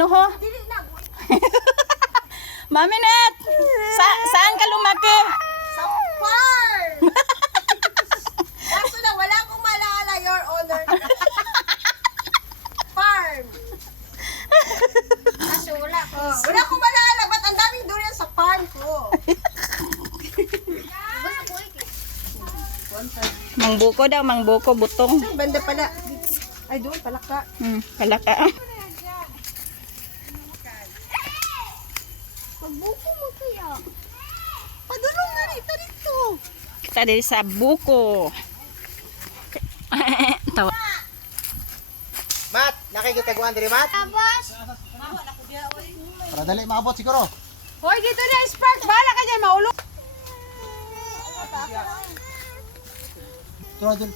ano ho? Dili na. Mami Net! Saan ka lumaki? Sa farm! Kaso na wala akong maalala, Your Honor. Farm! Kaso wala ko. Wala akong maalala, ba't ang daming durian sa farm ko? Gusto ko iki. Mangbuko daw, mangbuko, butong. Saan banda pala? Ay, doon pala ka. Palaka. Pagbuko mo kaya. Padulong na ito dito. Kita dari sa buko. Tawa. Mat, nakikitaguan diri Mat. Tapos, Para dali maabot siguro. Hoy, dito na, Spark. Bahala ka dyan, maulog. Turo dun.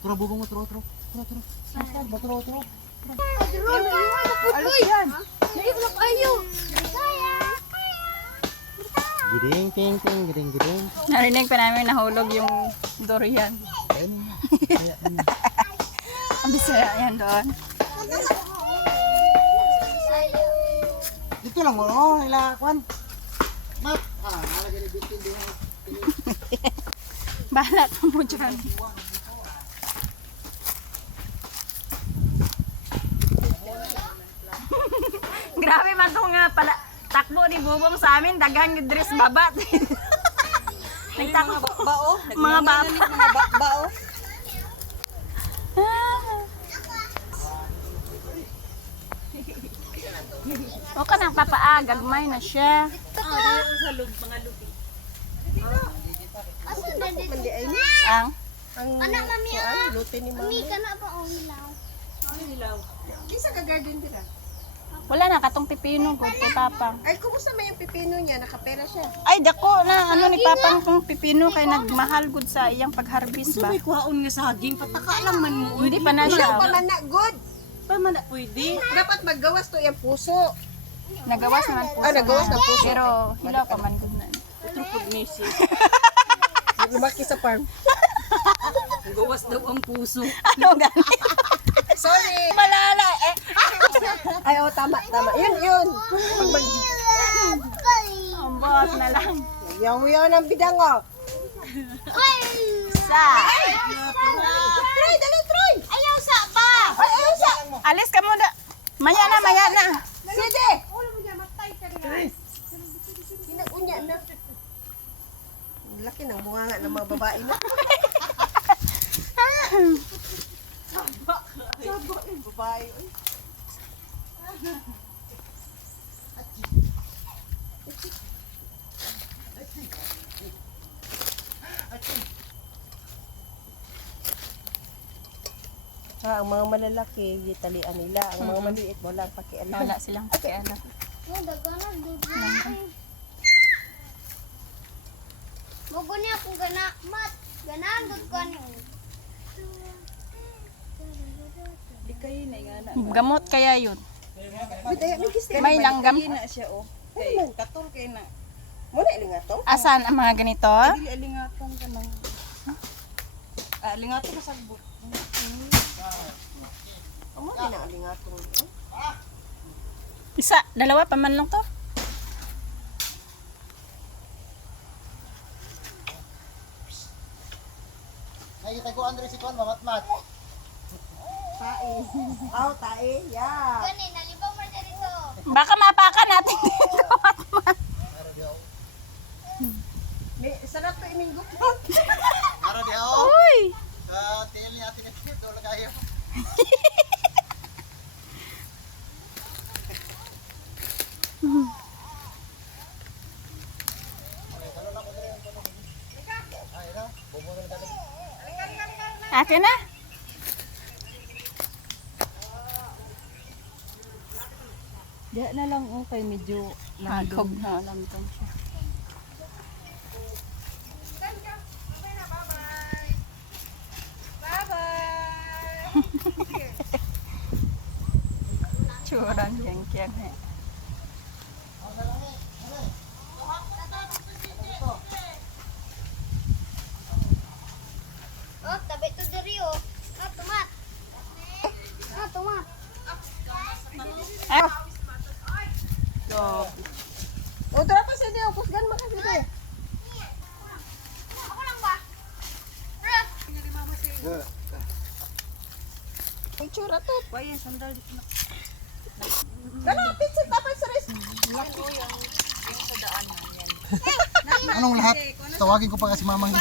Turo bubong mo, turo. Turo. Alos yan. naiulap kayo. Giring, ting, ting, giring. Narinig pa namin nahulog yung durian. Ayun na. Kaya, Ang bisaya yan doon. dito lang mo, oh, ila, kwan. Mat, alagay ni bitin din. Bahala ka mo dyan. Grabe man ito nga pala. Takbo ni Bubong sa amin, daghan yung dress babat. Nagtakbo. Bao. Mga baba. Bao. O ka nang papaagagmay na siya. Asan na dito? Mandi ay ni. Ang Ang Anak, mami, ah. lutin ni Mami, mama. ka na ba? Oh, hilaw. Kisa ka garden dira. wala na katong pipino ko kay Papang. Ay, kumusta man yung pipino niya? Nakapera siya. Ay dako na ano ni Papang kung pipino kay nagmahal gud sa iyang pag-harvest ba. kuhaon nga saging, pataka lang man mo. Hindi pa na Wala siya. pa man na good. Pa man na pwede. Dapat maggawas to yung puso. Nagawas naman po. Nagawas ng puso. Pero hilaw pa man gud na. Trupog nisi. Lumaki sa farm. Gawas daw ang puso. Ano gani? Sorry. Malala eh. Ay, oh, tama. Yun. Ang boss na lang. Yaw ng bidang, oh. Sa. Troy, dali, Troy. Ayaw sa pa! Ay, ayaw sa. Alis ka muna. Maya na. Sige. Pinag-unya na. Ang laki ng bunganga ng mga babae na. Sabak yung babae. Uy. Ang mga malalaki, gitalian nila. Ang mga maliit, walang pakialam. Wala silang pakialam. Yung daganan, dito. Mogo niya akong gana. Mat, ganan, dud ka niyo. Di kayo na nga na. Gamot kaya yun. May May langgam. na siya oh. Kay katol kay na. Muna ilingatong. Asan ang mga ganito? Dili alingatong ka nang. Alingatong ka sagbot. Amo din ang alingatong. Isa, dalawa pa man lang to. Nakikitaguan diri si kwan, mamat. Tae. Aw, tae. Yeah. Gani, nalibaw mo na dito. Baka mapaka natin dito. May sarap to iminggot. Ara di ako. Uy! Sa tiil ni atin ito, lagayo. Akin na. Diya na lang okay medyo Agog na alam to siya. Churan yang kian he. Oh, tabi to diri oh. Ah, tumat. Ah, tumat. Ay, Ang tsura to. Ba yan, sandal dito na. Kalapit sa tapay sa res. Anong lahat? Tawagin ko pa kasi mamang.